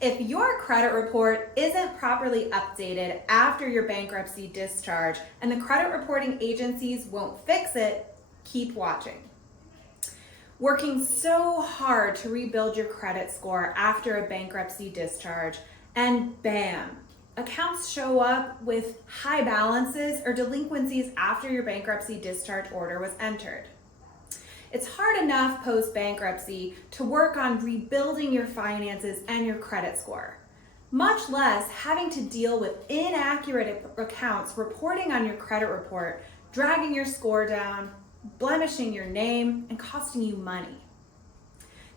If your credit report isn't properly updated after your bankruptcy discharge and the credit reporting agencies won't fix it, keep watching. Working so hard to rebuild your credit score after a bankruptcy discharge, and bam, accounts show up with high balances or delinquencies after your bankruptcy discharge order was entered. It's hard enough post-bankruptcy to work on rebuilding your finances and your credit score, much less having to deal with inaccurate accounts reporting on your credit report, dragging your score down, blemishing your name, and costing you money.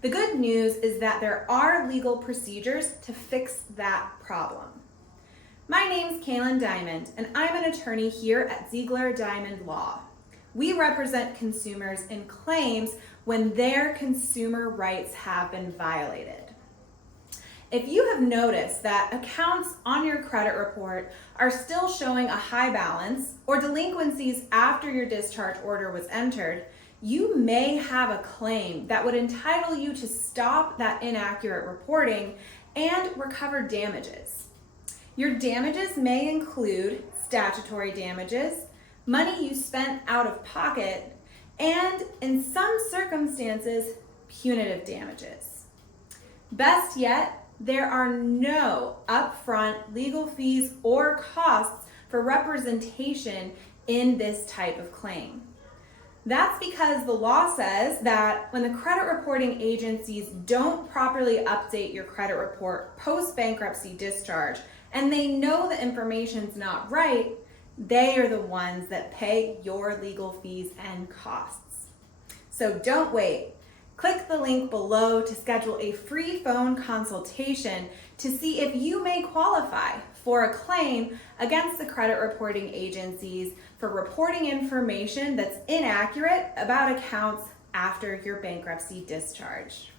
The good news is that there are legal procedures to fix that problem. My name's Kaylin Diamond, and I'm an attorney here at Ziegler Diamond Law. We represent consumers in claims when their consumer rights have been violated. If you have noticed that accounts on your credit report are still showing a high balance or delinquencies after your discharge order was entered, you may have a claim that would entitle you to stop that inaccurate reporting and recover damages. Your damages may include statutory damages, money you spent out of pocket, and in some circumstances, punitive damages. Best yet, there are no upfront legal fees or costs for representation in this type of claim. That's because the law says that when the credit reporting agencies don't properly update your credit report post-bankruptcy discharge and they know the information's not right, they are the ones that pay your legal fees and costs. So don't wait. Click the link below to schedule a free phone consultation to see if you may qualify for a claim against the credit reporting agencies for reporting information that's inaccurate about accounts after your bankruptcy discharge.